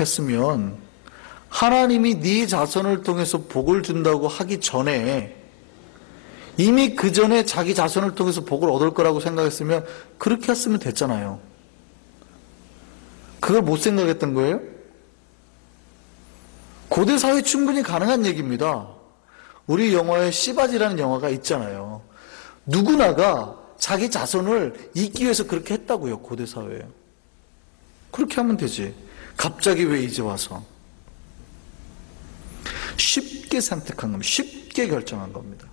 했으면 하나님이 네 자손을 통해서 복을 준다고 하기 전에 이미 그 전에 자기 자손을 통해서 복을 얻을 거라고 생각했으면 그렇게 했으면 됐잖아요. 그걸 못 생각했던 거예요? 고대 사회에 충분히 가능한 얘기입니다. 우리 영화에 씨바지라는 영화가 있잖아요. 누구나가 자기 자손을 잇기 위해서 그렇게 했다고요. 고대 사회에. 그렇게 하면 되지. 갑자기 왜 이제 와서? 쉽게 선택한 겁니다. 쉽게 결정한 겁니다.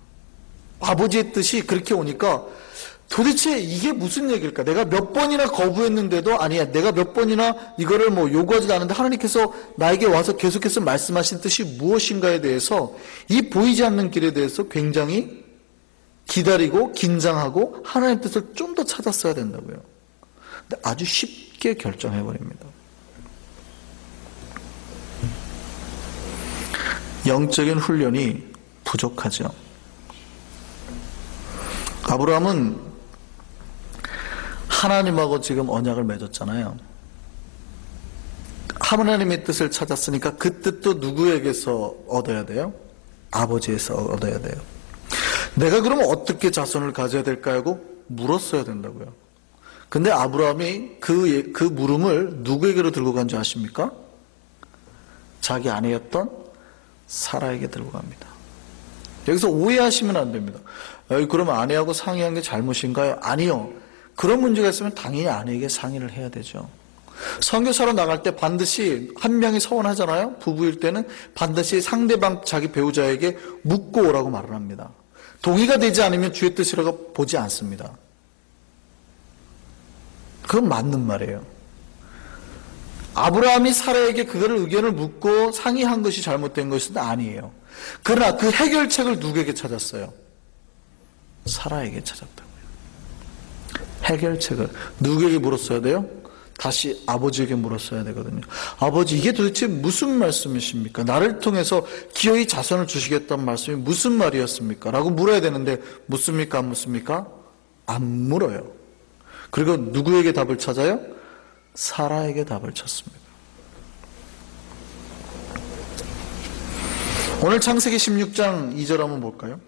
아버지의 뜻이 그렇게 오니까 도대체 이게 무슨 얘기일까? 내가 몇 번이나 거부했는데도 아니야. 내가 몇 번이나 이거를 요구하지도 않는데 하나님께서 나에게 와서 계속해서 말씀하신 뜻이 무엇인가에 대해서 이 보이지 않는 길에 대해서 굉장히 기다리고 긴장하고 하나님의 뜻을 좀 더 찾았어야 된다고요. 근데 아주 쉽게 결정해버립니다. 영적인 훈련이 부족하죠. 아브라함은 하나님하고 지금 언약을 맺었잖아요. 하나님의 뜻을 찾았으니까 그 뜻도 누구에게서 얻어야 돼요? 아버지에서 얻어야 돼요. 내가 그러면 어떻게 자손을 가져야 될까 하고 물었어야 된다고요. 근데 아브라함이 그 물음을 누구에게로 들고 간 줄 아십니까? 자기 아내였던 사라에게 들고 갑니다. 여기서 오해하시면 안 됩니다. 그러면 아내하고 상의한 게 잘못인가요? 아니요. 그런 문제가 있으면 당연히 아내에게 상의를 해야 되죠. 선교사로 나갈 때 반드시 한 명이 서원하잖아요. 부부일 때는 반드시 상대방 자기 배우자에게 묻고 오라고 말을 합니다. 동의가 되지 않으면 주의 뜻이라고 보지 않습니다. 그건 맞는 말이에요. 아브라함이 사라에게 그거를 의견을 묻고 상의한 것이 잘못된 것은 아니에요. 그러나 그 해결책을 누구에게 찾았어요? 사라에게 찾았다고요. 해결책을 누구에게 물었어야 돼요? 다시 아버지에게 물었어야 되거든요. 아버지, 이게 도대체 무슨 말씀이십니까? 나를 통해서 기어이 자손을 주시겠다는 말씀이 무슨 말이었습니까? 라고 물어야 되는데 묻습니까? 안 묻습니까? 안 물어요. 그리고 누구에게 답을 찾아요? 사라에게 답을 찾습니다. 오늘 창세기 16장 2절 한번 볼까요?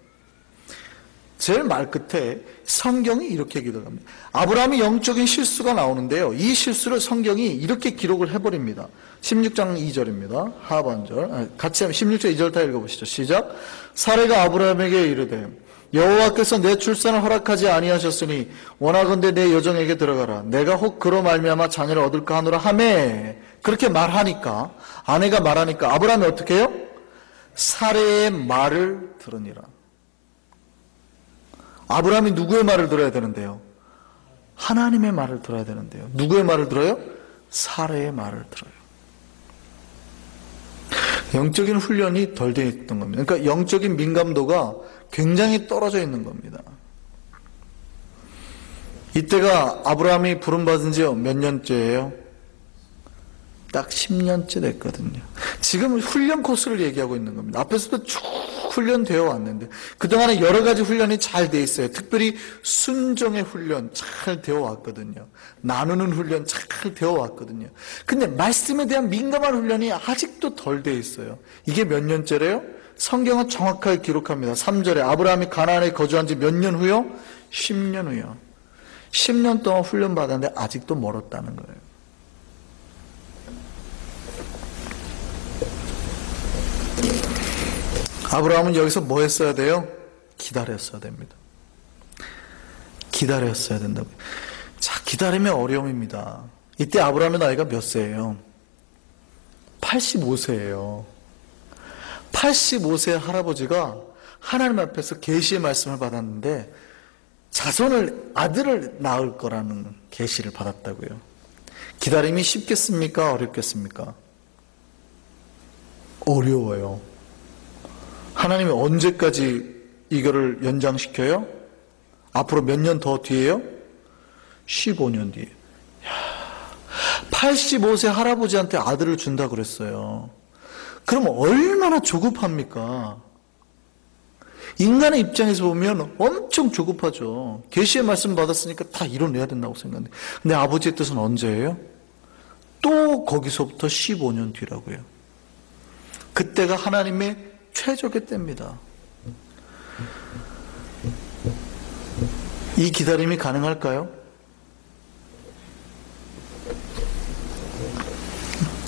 제일 말 끝에 성경이 이렇게 기록합니다. 아브라함이 영적인 실수가 나오는데요. 이 실수를 성경이 이렇게 기록을 해버립니다. 16장 2절입니다. 하반절. 같이 하면 16장 2절 다 읽어보시죠. 시작. 사라가 아브라함에게 이르되 여호와께서 내 출산을 허락하지 아니하셨으니 원하건대 내 여종에게 들어가라. 내가 혹 그로 말미암아 자녀를 얻을까 하노라 하매. 그렇게 말하니까, 아내가 말하니까 아브라함이 어떻게 해요? 사라의 말을 들으니라. 아브라함이 누구의 말을 들어야 되는데요? 하나님의 말을 들어야 되는데요. 누구의 말을 들어요? 사라의 말을 들어요. 영적인 훈련이 덜 되어 있던 겁니다. 그러니까 영적인 민감도가 굉장히 떨어져 있는 겁니다. 이때가 아브라함이 부름받은 지 몇 년째예요? 딱 10년째 됐거든요. 지금 훈련 코스를 얘기하고 있는 겁니다. 앞에서도 쭉 훈련되어 왔는데 그동안에 여러 가지 훈련이 잘 돼 있어요. 특별히 순종의 훈련 잘 되어 왔거든요. 나누는 훈련 잘 되어 왔거든요. 근데 말씀에 대한 민감한 훈련이 아직도 덜 돼 있어요. 이게 몇 년째래요? 성경은 정확하게 기록합니다. 3절에 아브라함이 가나안에 거주한 지 몇 년 후요? 10년 후요. 10년 동안 훈련 받았는데 아직도 멀었다는 거예요. 아브라함은 여기서 뭐 했어야 돼요? 기다렸어야 됩니다. 기다렸어야 된다고요. 자, 기다리면 어려움입니다. 이때 아브라함의 나이가 몇 세예요? 85세예요. 85세 할아버지가 하나님 앞에서 계시의 말씀을 받았는데 아들을 낳을 거라는 계시를 받았다고요. 기다림이 쉽겠습니까? 어렵겠습니까? 어려워요. 하나님이 언제까지 이거를 연장시켜요? 앞으로 몇 년 더 뒤에요? 15년 뒤에. 85세 할아버지한테 아들을 준다 그랬어요. 그럼 얼마나 조급합니까? 인간의 입장에서 보면 엄청 조급하죠. 계시의 말씀 받았으니까 다 이뤄내야 된다고 생각하는데. 근데 아버지의 뜻은 언제예요? 또 거기서부터 15년 뒤라고요. 그때가 하나님의 최적의 때입니다. 이 기다림이 가능할까요?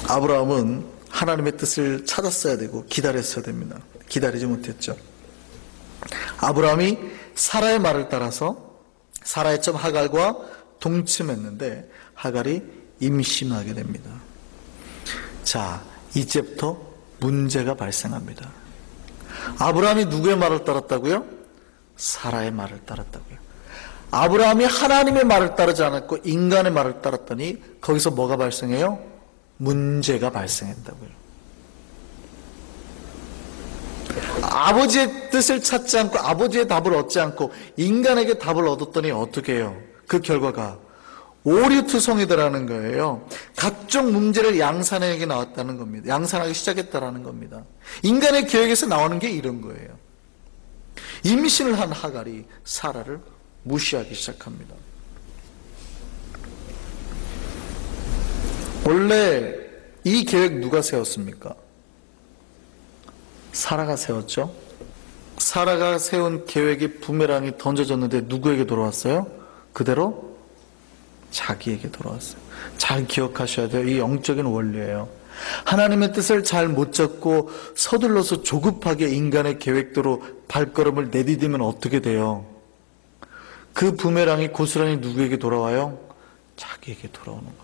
아브라함은 하나님의 뜻을 찾았어야 되고 기다렸어야 됩니다. 기다리지 못했죠. 아브라함이 사라의 말을 따라서 사라의 점 하갈과 동침했는데 하갈이 임신하게 됩니다. 자, 이제부터 문제가 발생합니다. 아브라함이 누구의 말을 따랐다고요? 사라의 말을 따랐다고요. 아브라함이 하나님의 말을 따르지 않았고 인간의 말을 따랐더니 거기서 뭐가 발생해요? 문제가 발생했다고요. 아버지의 뜻을 찾지 않고 아버지의 답을 얻지 않고 인간에게 답을 얻었더니 어떻게 해요? 그 결과가 오류투성이더라는 거예요. 각종 문제를 양산하게 나왔다는 겁니다. 양산하기 시작했다라는 겁니다. 인간의 계획에서 나오는 게 이런 거예요. 임신을 한 하갈이 사라를 무시하기 시작합니다. 원래 이 계획 누가 세웠습니까? 사라가 세웠죠. 사라가 세운 계획의 부메랑이 던져졌는데 누구에게 돌아왔어요? 그대로 자기에게 돌아왔어요. 잘 기억하셔야 돼요. 이 영적인 원리예요. 하나님의 뜻을 잘 못 잡고 서둘러서 조급하게 인간의 계획대로 발걸음을 내디디면 어떻게 돼요? 그 부메랑이 고스란히 누구에게 돌아와요? 자기에게 돌아오는 겁니다.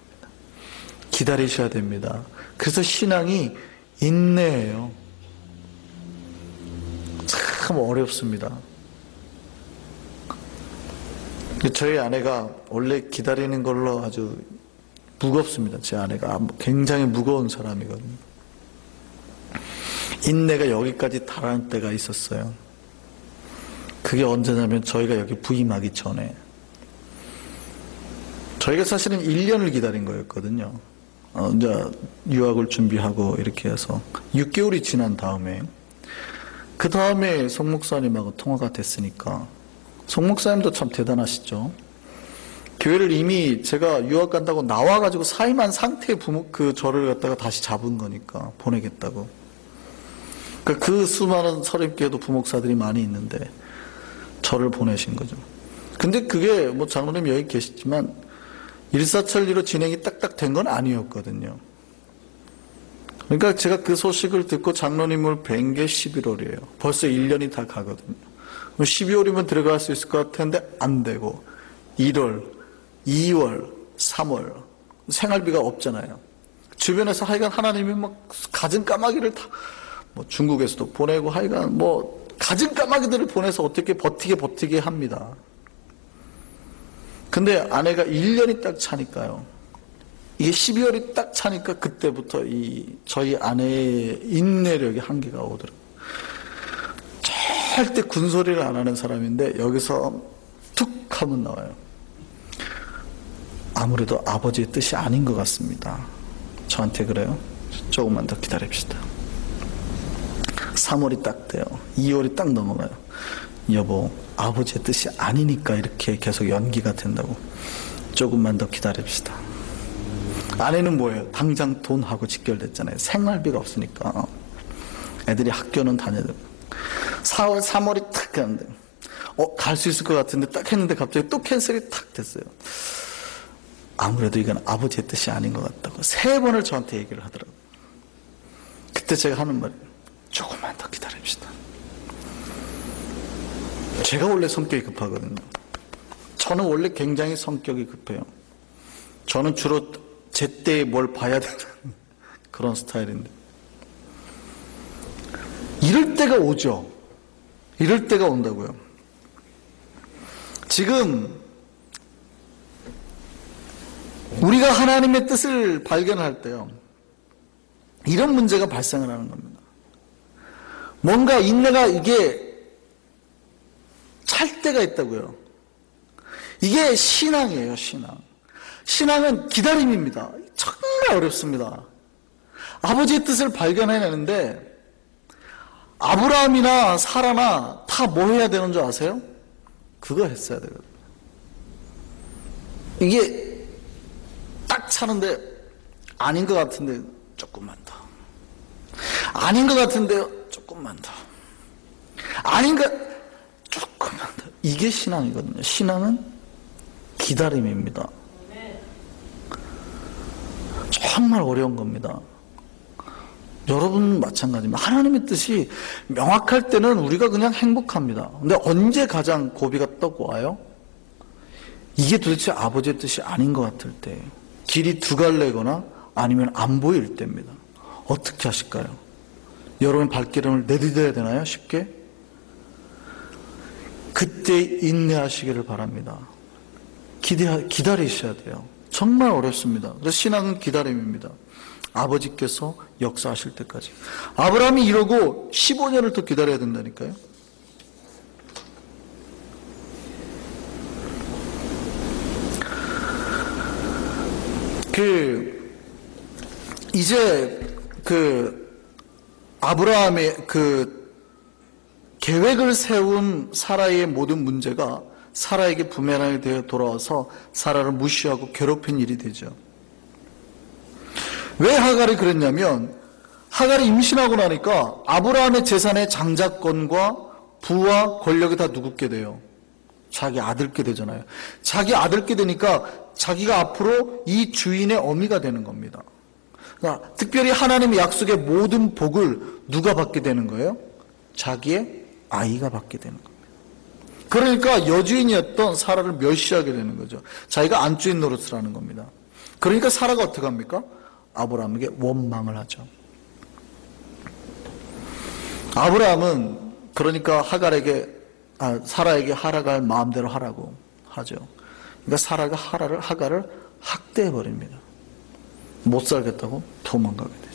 기다리셔야 됩니다. 그래서 신앙이 인내예요. 참 어렵습니다. 저희 아내가 원래 기다리는 걸로 아주 무겁습니다. 제 아내가 굉장히 무거운 사람이거든요. 인내가 여기까지 달하는 때가 있었어요. 그게 언제냐면 저희가 여기 부임하기 전에 저희가 사실은 1년을 기다린 거였거든요. 이제 유학을 준비하고 이렇게 해서 6개월이 지난 다음에 그 다음에 송 목사님하고 통화가 됐으니까 송 목사님도 참 대단하시죠. 교회를 이미 제가 유학 간다고 나와가지고 사임한 상태의 저를 갖다가 다시 잡은 거니까 보내겠다고. 그 수많은 설립교회도 부목사들이 많이 있는데 저를 보내신 거죠. 근데 그게 뭐 장로님 여기 계시지만 일사천리로 진행이 딱딱 된 건 아니었거든요. 그러니까 제가 그 소식을 듣고 장로님을 뵌 게 11월이에요. 벌써 1년이 다 가거든요. 12월이면 들어갈 수 있을 것 같았는데 안 되고 1월, 2월, 3월 생활비가 없잖아요. 주변에서 하여간 하나님이 막 가진 까마귀를 다 뭐 중국에서도 보내고 하여간 뭐 가진 까마귀들을 보내서 어떻게 버티게 합니다. 근데 아내가 1년이 딱 차니까요. 이게 12월이 딱 차니까 그때부터 저희 아내의 인내력의 한계가 오더라고요. 절대 군소리를 안 하는 사람인데 여기서 툭 하면 나와요. 아무래도 아버지의 뜻이 아닌 것 같습니다. 저한테 그래요. 조금만 더 기다립시다. 3월이 딱 돼요. 2월이 딱 넘어가요. 여보, 아버지의 뜻이 아니니까 이렇게 계속 연기가 된다고. 조금만 더 기다립시다. 아내는 뭐예요? 당장 돈하고 직결됐잖아요. 생활비가 없으니까. 애들이 학교는 다녀야 돼요. 4월, 3월이 탁 가는데 갈 수 있을 것 같은데 딱 했는데 갑자기 또 캔슬이 탁 됐어요. 아무래도 이건 아버지의 뜻이 아닌 것 같다고 3번을 저한테 얘기를 하더라고요. 그때 제가 하는 말이 조금만 더 기다립시다. 제가 원래 성격이 급하거든요. 저는 원래 굉장히 성격이 급해요. 저는 주로 제때에 뭘 봐야 되는 그런 스타일인데 이럴 때가 오죠. 이럴 때가 온다고요. 지금 우리가 하나님의 뜻을 발견할 때요, 이런 문제가 발생을 하는 겁니다. 뭔가 인내가 이게 찰 때가 있다고요. 이게 신앙이에요. 신앙은 기다림입니다. 정말 어렵습니다. 아버지의 뜻을 발견해내는데 아브라함이나 사라나 다 뭐 해야 되는 줄 아세요? 그거 했어야 되거든요. 이게 딱 차는데 아닌 것 같은데 조금만 더. 아닌 것 같은데요, 조금만 더. 아닌 것, 조금만 더. 이게 신앙이거든요. 신앙은 기다림입니다. 정말 어려운 겁니다. 여러분 마찬가지입니다. 하나님의 뜻이 명확할 때는 우리가 그냥 행복합니다. 근데 언제 가장 고비가 떡 와요? 이게 도대체 아버지의 뜻이 아닌 것 같을 때, 길이 두 갈래거나 아니면 안 보일 때입니다. 어떻게 하실까요? 여러분 발걸음을 내딛어야 되나요? 쉽게? 그때 인내하시기를 바랍니다. 기다리셔야 돼요. 정말 어렵습니다. 그래서 신앙은 기다림입니다. 아버지께서 역사하실 때까지. 아브라함이 이러고 15년을 더 기다려야 된다니까요. 이제 아브라함의 계획을 세운 사라의 모든 문제가 사라에게 부메랑이 되어 돌아와서 사라를 무시하고 괴롭힌 일이 되죠. 왜 하갈이 그랬냐면, 하갈이 임신하고 나니까 아브라함의 재산의 장자권과 부와 권력이 다 누구께 돼요? 자기 아들께 되잖아요. 자기 아들께 되니까 자기가 앞으로 이 주인의 어미가 되는 겁니다. 그러니까 특별히 하나님의 약속의 모든 복을 누가 받게 되는 거예요? 자기의 아이가 받게 되는 겁니다. 그러니까 여주인이었던 사라를 멸시하게 되는 거죠. 자기가 안주인 노릇을 하는 겁니다. 그러니까 사라가 어떻게 합니까? 아브라함에게 원망을 하죠. 아브라함은 그러니까 사라에게 하라갈 마음대로 하라고 하죠. 그러니까 사라가 하갈을 학대해 버립니다. 못 살겠다고 도망가게 돼요.